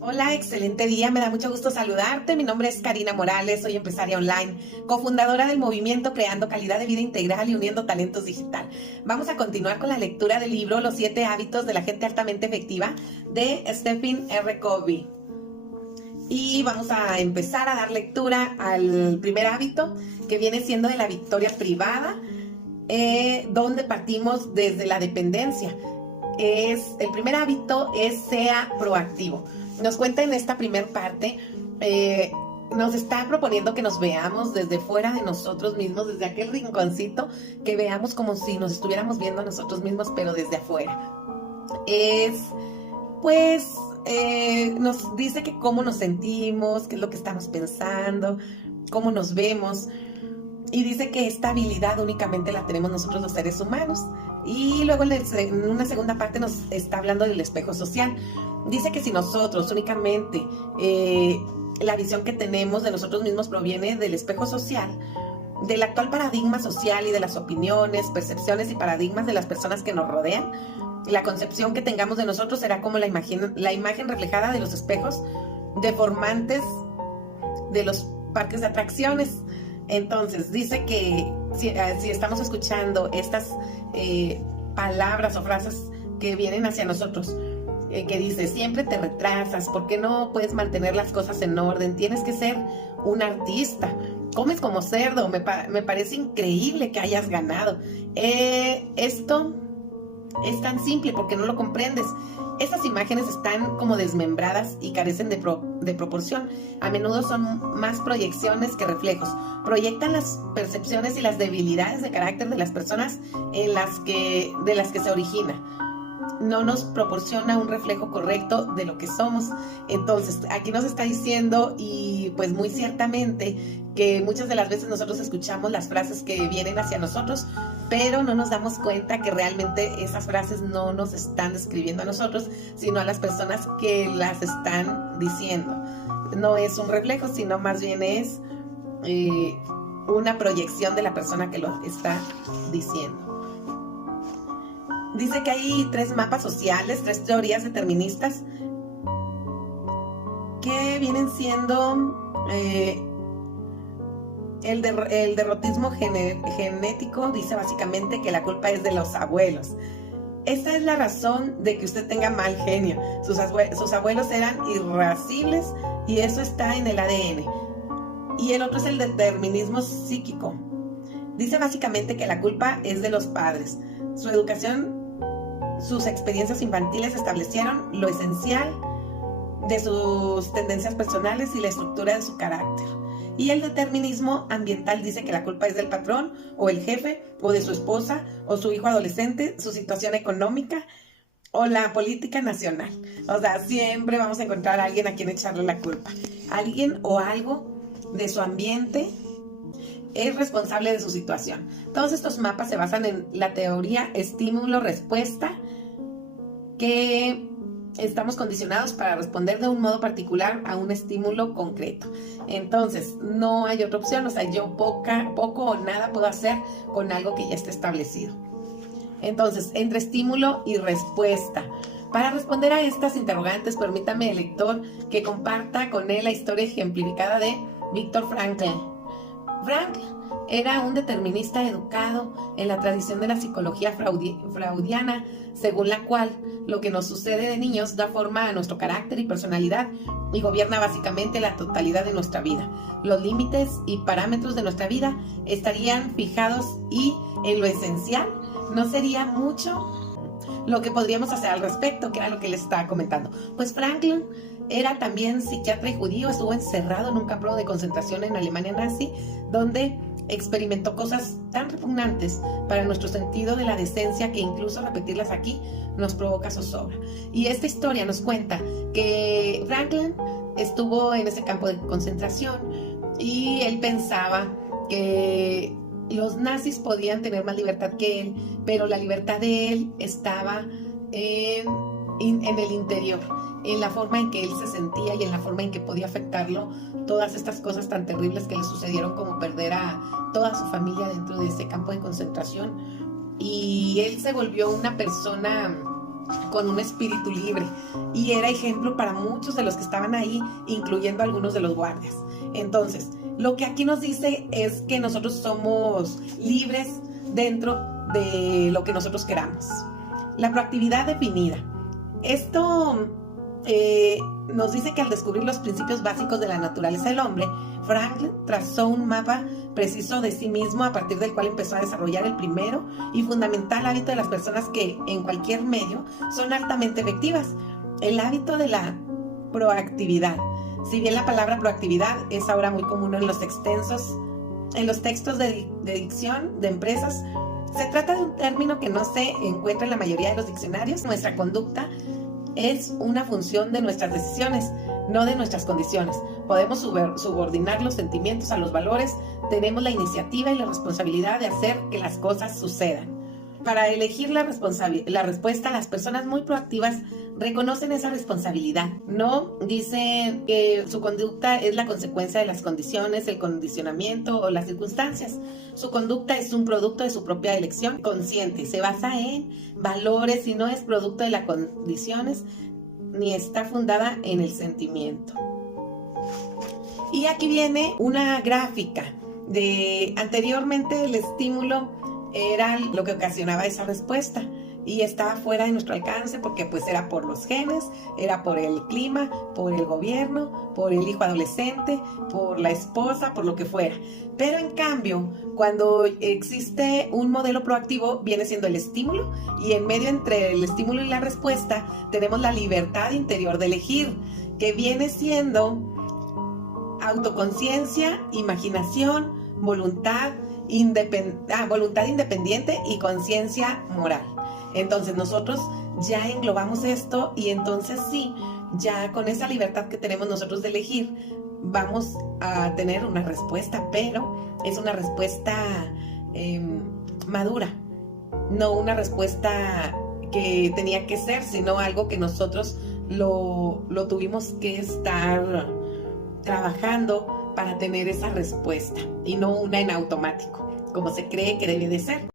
Hola, excelente día. Me da mucho gusto saludarte. Mi nombre es Karina Morales, soy empresaria online, cofundadora del movimiento Creando Calidad de Vida Integral y Uniendo Talentos Digital. Vamos a continuar con la lectura del libro Los 7 hábitos de la gente altamente efectiva de Stephen R. Covey. Y vamos a empezar a dar lectura al primer hábito, que viene siendo de la victoria privada, donde partimos desde la dependencia. El primer hábito es sea proactivo. Nos cuenta en esta primer parte, nos está proponiendo que nos veamos desde fuera de nosotros mismos, desde aquel rinconcito, que veamos como si nos estuviéramos viendo a nosotros mismos, pero desde afuera. Pues, nos dice que cómo nos sentimos, qué es lo que estamos pensando, cómo nos vemos. Y dice que esta habilidad únicamente la tenemos nosotros los seres humanos. Y luego en una segunda parte nos está hablando del espejo social. Dice que si nosotros únicamente la visión que tenemos de nosotros mismos proviene del espejo social, del actual paradigma social y de las opiniones, percepciones y paradigmas de las personas que nos rodean, la concepción que tengamos de nosotros será como la imagen reflejada de los espejos deformantes de los parques de atracciones. Entonces, dice que si estamos escuchando estas palabras o frases que vienen hacia nosotros, que dice, siempre te retrasas, ¿por qué no puedes mantener las cosas en orden? Tienes que ser un artista, comes como cerdo, me parece increíble que hayas ganado. Esto es tan simple porque no lo comprendes. Estas imágenes están como desmembradas y carecen de proporción. A menudo son más proyecciones que reflejos. Proyectan las percepciones y las debilidades de carácter de las personas de las que se origina. No nos proporciona un reflejo correcto de lo que somos. Entonces, aquí nos está diciendo, y pues muy ciertamente, que muchas de las veces nosotros escuchamos las frases que vienen hacia nosotros, pero no nos damos cuenta que realmente esas frases no nos están describiendo a nosotros, sino a las personas que las están diciendo. No es un reflejo, sino más bien es una proyección de la persona que lo está diciendo. Dice que hay 3 mapas sociales, 3 teorías deterministas que vienen siendo el derrotismo genético. Dice básicamente que la culpa es de los abuelos. Esta es la razón de que usted tenga mal genio. Sus abuelos eran irascibles y eso está en el ADN. Y el otro es el determinismo psíquico. Dice básicamente que la culpa es de los padres. Su educación, sus experiencias infantiles establecieron lo esencial de sus tendencias personales y la estructura de su carácter. Y el determinismo ambiental dice que la culpa es del patrón o el jefe o de su esposa o su hijo adolescente, su situación económica o la política nacional. O sea, siempre vamos a encontrar a alguien a quien echarle la culpa. Alguien o algo de su ambiente es responsable de su situación. Todos estos mapas se basan en la teoría estímulo-respuesta, que estamos condicionados para responder de un modo particular a un estímulo concreto. Entonces, no hay otra opción. O sea, yo poco o nada puedo hacer con algo que ya está establecido. Entonces, entre estímulo y respuesta. Para responder a estas interrogantes, permítame, lector, que comparta con él la historia ejemplificada de Viktor Frankl. Frankl era un determinista educado en la tradición de la psicología freudiana, según la cual lo que nos sucede de niños da forma a nuestro carácter y personalidad y gobierna básicamente la totalidad de nuestra vida. Los límites y parámetros de nuestra vida estarían fijados y, en lo esencial, no sería mucho lo que podríamos hacer al respecto, que era lo que les estaba comentando. Pues Franklin era también psiquiatra y judío, estuvo encerrado en un campo de concentración en Alemania nazi, donde experimentó cosas tan repugnantes para nuestro sentido de la decencia que incluso repetirlas aquí nos provoca zozobra. Y esta historia nos cuenta que Franklin estuvo en ese campo de concentración y él pensaba que los nazis podían tener más libertad que él, pero la libertad de él estaba en el interior, en la forma en que él se sentía y en la forma en que podía afectarlo todas estas cosas tan terribles que le sucedieron, como perder a toda su familia dentro de ese campo de concentración. Y él se volvió una persona con un espíritu libre y era ejemplo para muchos de los que estaban ahí, incluyendo algunos de los guardias. Entonces, lo que aquí nos dice es que nosotros somos libres dentro de lo que nosotros queramos. La proactividad definida. Esto nos dice que al descubrir los principios básicos de la naturaleza del hombre, Franklin trazó un mapa preciso de sí mismo a partir del cual empezó a desarrollar el primero y fundamental hábito de las personas que en cualquier medio son altamente efectivas, el hábito de la proactividad. Si bien la palabra proactividad es ahora muy común en los textos de dicción de empresas, se trata de un término que no se encuentra en la mayoría de los diccionarios. Nuestra conducta es una función de nuestras decisiones, no de nuestras condiciones. Podemos subordinar los sentimientos a los valores, tenemos la iniciativa y la responsabilidad de hacer que las cosas sucedan. Para elegir la respuesta, las personas muy proactivas reconocen esa responsabilidad. No dicen que su conducta es la consecuencia de las condiciones, el condicionamiento o las circunstancias. Su conducta es un producto de su propia elección consciente. Se basa en valores y no es producto de las condiciones ni está fundada en el sentimiento. Y aquí viene una gráfica de anteriormente el estímulo era lo que ocasionaba esa respuesta y estaba fuera de nuestro alcance porque pues era por los genes, era por el clima, por el gobierno, por el hijo adolescente, por la esposa, por lo que fuera. Pero en cambio, cuando existe un modelo proactivo, viene siendo el estímulo y en medio entre el estímulo y la respuesta tenemos la libertad interior de elegir, que viene siendo autoconciencia, imaginación, voluntad independiente y conciencia moral. Entonces nosotros ya englobamos esto y entonces sí, ya con esa libertad que tenemos nosotros de elegir, vamos a tener una respuesta, pero es una respuesta madura, no una respuesta que tenía que ser, sino algo que nosotros lo tuvimos que estar trabajando para tener esa respuesta y no una en automático, como se cree que debe de ser.